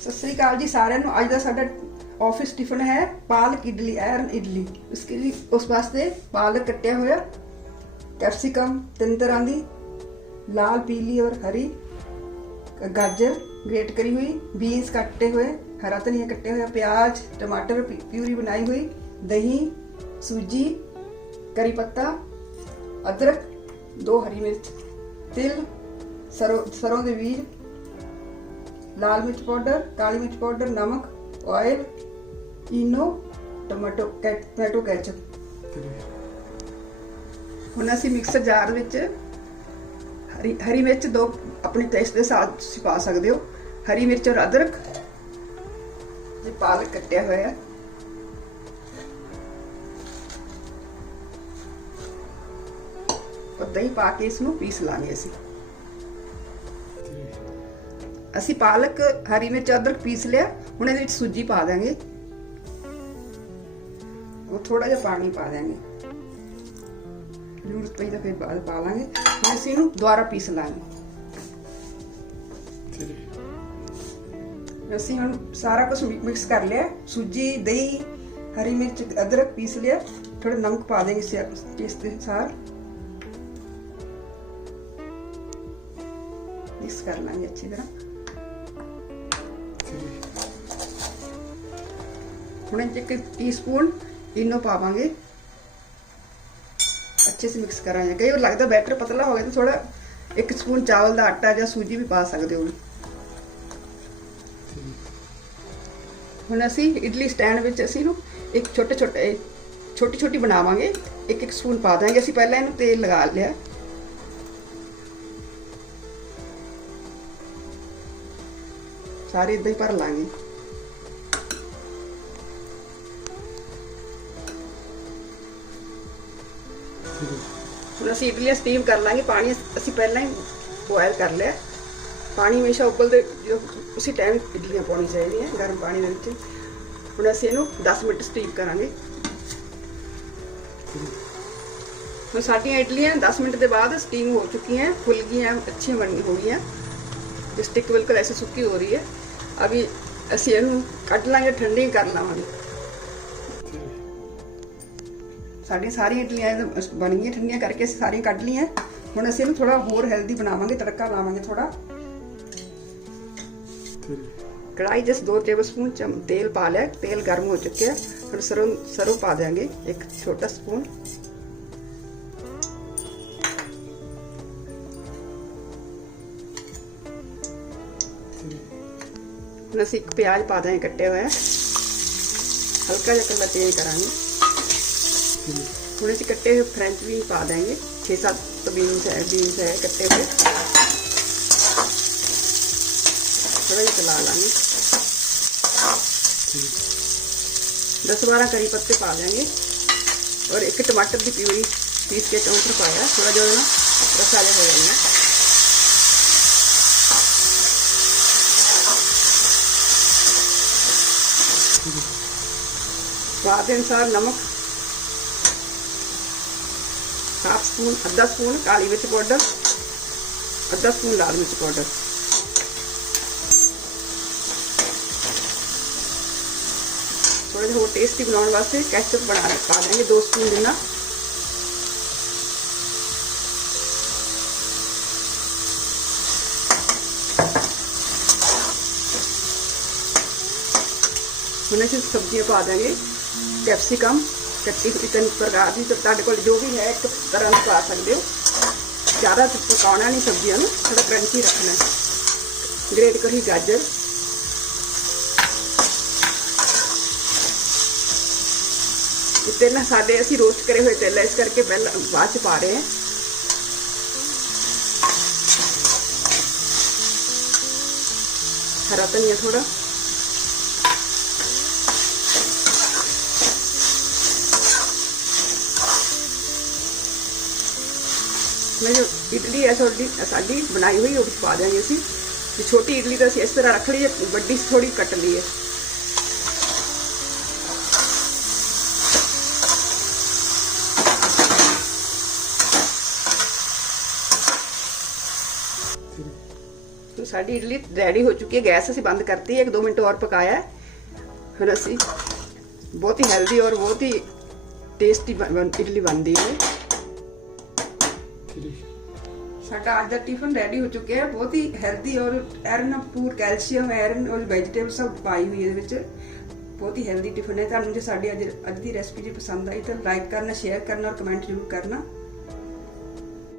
ਸਤਿ ਸ੍ਰੀ ਅਕਾਲ ਜੀ ਸਾਰਿਆਂ ਨੂੰ। ਅੱਜ ਦਾ ਸਾਡਾ ਆਫਿਸ ਟਿਫਨ ਹੈ ਪਾਲਕ ਇਡਲੀ ਐਰਨ ਇਡਲੀ। ਉਸ ਲਈ ਉਸ ਵਾਸਤੇ ਪਾਲਕ ਕੱਟਿਆ ਹੋਇਆ, ਕੈਪਸਿਕਮ, ਤਿੰਨ ਤਰ੍ਹਾਂ ਦੀ, ਲਾਲ, ਪੀਲੀ ਔਰ ਹਰੀ ਗਾਜਰ ਗ੍ਰੇਟ ਕਰੀ ਹੋਈ, ਬੀਨਸ ਕੱਟੇ ਹੋਏ, ਹਰਾ ਧਨੀਆ ਕੱਟੇ ਹੋਇਆ, ਪਿਆਜ਼, ਟਮਾਟਰ ਪਿਊਰੀ ਬਣਾਈ ਹੋਈ, ਦਹੀਂ, ਸੂਜੀ, ਕਰੀ ਪੱਤਾ, ਅਦਰਕ, ਦੋ ਹਰੀ ਮਿਰਚ, ਤਿਲ, ਸਰੋਂ ਸਰੋਂ ਦੇ ਬੀਜ लाल मिर्च पाउडर काली मिर्च पाउडर नमक ऑयल इनो ਟਮਾਟੋ ਕੈ- ਟੋਮੈਟੋ ਕੈਚਪ ਹੁਣ ਅਸੀਂ ਮਿਕਸਰ ਜਾਰ ਵਿੱਚ ਹਰੀ ਹਰੀ ਮਿਰਚ ਦੋ ਆਪਣੇ ਟੇਸਟ ਦੇ ਹਿਸਾਬ ਤੁਸੀਂ ਪਾ ਸਕਦੇ ਹੋ ਹਰੀ ਮਿਰਚ ਔਰ ਅਦਰਕ ਇਹ ਪਾਲਕ ਕੱਟਿਆ ਹੋਇਆ ਹੈ ਔਰ ਦਹੀਂ ਪਾ ਕੇ ਇਸ ਨੂੰ ਪੀਸ ਲਾਂਗੇ ਅਸੀਂ ਅਸੀਂ ਪਾਲਕ ਹਰੀ ਮਿਰਚ ਅਦਰਕ ਪੀਸ ਲਿਆ ਹੁਣ ਇਹਦੇ ਵਿੱਚ ਸੂਜੀ ਪਾ ਦਾਂਗੇ ਉਹ ਥੋੜਾ ਜਿਹਾ ਪਾਣੀ ਪਾ ਦਾਂਗੇ ਜ਼ਰੂਰਤ ਪਈ ਤਾਂ ਫਿਰ ਬਾਅਦ ਪਾ ਲਾਂਗੇ। ਹੁਣ ਅਸੀਂ ਇਹਨੂੰ ਦੁਬਾਰਾ ਪੀਸ ਲਾਂਗੇ। ਅਸੀਂ ਹੁਣ ਸਾਰਾ ਕੁਝ ਮਿਕਸ ਕਰ ਲਿਆ। ਸੂਜੀ ਦਹੀਂ ਹਰੀ ਮਿਰਚ ਅਦਰਕ ਪੀਸ ਲਿਆ। ਥੋੜਾ ਨਮਕ ਪਾ ਦੇਂਗੇ ਇਸ ਦੇ ਅਨੁਸਾਰ। ਮਿਕਸ ਕਰ ਲਾਂਗੇ ਅੱਛੀ ਤਰ੍ਹਾਂ। ਹੁਣ ਇਹ 'ਚ ਇੱਕ ਟੀਸਪੂਨ ਇਨੋ ਪਾਵਾਂਗੇ। ਅੱਛੇ ਸੇ ਮਿਕਸ ਕਰਾਂਗੇ। ਕਈ ਵਾਰ ਲੱਗਦਾ ਬੈਟਰ ਪਤਲਾ ਹੋ ਗਿਆ ਤਾਂ ਥੋੜਾ ਇੱਕ ਸਪੂਨ ਚਾਵਲ ਦਾ ਆਟਾ ਜਾਂ ਸੂਜੀ ਵੀ ਪਾ ਸਕਦੇ ਹੋ। ਹੁਣ ਅਸੀਂ ਇਡਲੀ ਸਟੈਂਡ ਵਿੱਚ ਅਸੀਂ ਨੂੰ ਇੱਕ ਛੋਟੇ ਛੋਟੇ ਛੋਟੀ ਛੋਟੀ ਬਣਾਵਾਂਗੇ। ਇੱਕ ਇੱਕ ਸਪੂਨ ਪਾ ਦਾਂਗੇ। ਅਸੀਂ ਪਹਿਲਾਂ ਇਹਨੂੰ ਤੇਲ ਲਗਾ ਲਿਆ। ਸਾਰੇ ਇਦਾਂ ਹੀ ਭਰ ਲਾਂਗੇ। हूँ इडली स्टीम कर लेंगे पानी असी पहला ही बोयल कर लिया पानी हमेशा उबलते जो उसी टाइम इडलियाँ पानी चाहिए गर्म पानी हम असं दस मिनट स्टीम करा हम साडिया इडलियाँ दस मिनट के बाद स्टीम हो चुकी हैं फुल गई हैं अच्छी बन हो गई हैं स्टिक बिल्कुल ऐसे सुकी हो रही है अभी असं यू क्ड लेंगे ठंडी कर लवेंगे ਸਾਡੀਆਂ ਸਾਰੀਆਂ ਇਡਲੀਆਂ ਬਣ ਗਈਆਂ ਠੰਡੀਆਂ ਕਰਕੇ ਅਸੀਂ ਸਾਰੀਆਂ ਕੱਢ ਲਈਆਂ ਹੁਣ ਅਸੀਂ ਇਹਨੂੰ ਥੋੜਾ ਹੋਰ ਹੈਲਦੀ ਬਣਾਵਾਂਗੇ ਤੜਕਾ ਲਾਵਾਂਗੇ ਥੋੜਾ ਕੜਾਈ ਜਿਸ 2 ਟੇਬਲਸਪੂਨ ਚਮ ਤੇਲ ਪਾ ਲਿਆ ਤੇਲ ਗਰਮ ਹੋ ਚੁੱਕਿਆ ਹੁਣ ਸਰੋਂ ਸਰੋਂ ਪਾ ਦੇਾਂਗੇ ਇੱਕ ਛੋਟਾ ਸਪੂਨ ਹੁਣ ਅਸੀਂ ਇੱਕ ਪਿਆਜ਼ ਪਾ ਦਾਂਗੇ ਕੱਟੇ ਹੋਇਆ ਹਲਕਾ ਜਿਹਾ थोड़े से कट्टे हुए फ्रेंच भी पा देंगे। छः सात तो बीन्स है बीन्स है कट्टे हुए थोड़ा ही चला लाएँगे दस बारह करी पत्ते पा देंगे। और एक टमाटर की प्यूरी पीस के टमाटर पाया थोड़ा जो है ना, मसाले हो जाएँगे। स्वाद अनुसार नमक हाफ़ स्पून अद्धा स्पून काली मिर्च पाउडर अद्धा स्पून लाल मिर्च पाउडर। थोड़ा जो टेस्टी बनाने वास्ते कैचअप बना पा देंगे दो स्पून जिन्ना हमने सिर्फ़ सब्ज़ियाँ पा देंगे कैप्सिकम ਕੱਟੀ ਹੋਈ ਤਿੰਨ ਪ੍ਰਕਾਰ ਦੀ ਤੁਹਾਡੇ ਕੋਲ ਜੋ ਵੀ ਹੈ ਇੱਕ ਤਰ੍ਹਾਂ ਦੀ ਪਾ ਸਕਦੇ ਹੋ ਜ਼ਿਆਦਾ ਪਕਾਉਣਾ ਨਹੀਂ ਸਬਜ਼ੀਆਂ ਨੂੰ ਥੋੜਾ ਕਰੰਚੀ ਰੱਖਣਾ ਗ੍ਰੇਟ ਕਰੀ ਗਾਜਰ ਇਹ ਤਿੰਨ ਸਾਡੇ ਅਸੀਂ ਰੋਸਟ ਕਰੇ ਹੋਏ ਤਿਲ ਇਸ ਕਰਕੇ ਪਹਿਲਾਂ ਬਾਅਦ ਚ ਪਾ ਰਹੇ ਹਾਂ ਹਰਾ ਧਨੀਆ ਥੋੜਾ ਮੈਂ ਜੋ ਇਡਲੀ ਹੈ ਸਾਡੀ ਸਾਡੀ ਬਣਾਈ ਹੋਈ ਉਹ ਵਿੱਚ ਪਾ ਦਿਆਂਗੇ ਅਸੀਂ ਤੇ ਛੋਟੀ ਇਡਲੀ ਤਾਂ ਅਸੀਂ ਇਸ ਤਰ੍ਹਾਂ ਰੱਖ ਲਈ ਹੈ ਵੱਡੀ ਥੋੜੀ ਕੱਟ ਲਈ ਹੈ ਸਾਡੀ ਇਡਲੀ ਰੈਡੀ ਹੋ ਚੁੱਕੀ ਹੈ ਗੈਸ ਅਸੀਂ ਬੰਦ ਕਰਤੀ ਹੈ 1-2 ਮਿੰਟ ਹੋਰ ਪਕਾਇਆ ਹੈ ਫਿਰ ਅਸੀਂ ਬਹੁਤ ਹੀ ਹੈਲਦੀ ਔਰ ਬਹੁਤ ਹੀ ਟੇਸਟੀ ਇਡਲੀ ਬਣਦੀ ਹੈ ਸਾਡਾ ਅੱਜ ਦਾ ਟਿਫਨ ਰੈਡੀ ਹੋ ਚੁੱਕਿਆ ਹੈ, ਬਹੁਤ ਹੀ ਹੈਲਦੀ ਔਰ ਐਰਨ, ਪੂਰ ਕੈਲਸ਼ੀਅਮ ਐਰਨ ਔਰ ਵੈਜੀਟੇਬਲ ਸਭ ਪਾਈ ਹੋਈ ਇਹਦੇ ਵਿੱਚ। ਬਹੁਤ ਹੀ ਹੈਲਦੀ ਟਿਫਨ ਹੈ। ਤੁਹਾਨੂੰ ਜੇ ਸਾਡੀ ਅੱਜ ਅੱਜ ਦੀ ਰੈਸਪੀ ਜੀ ਪਸੰਦ ਆਈ ਤਾਂ ਲਾਈਕ ਕਰਨਾ ਸ਼ੇਅਰ ਕਰਨਾ ਔਰ ਕਮੈਂਟ ਜ਼ਰੂਰ ਕਰਨਾ।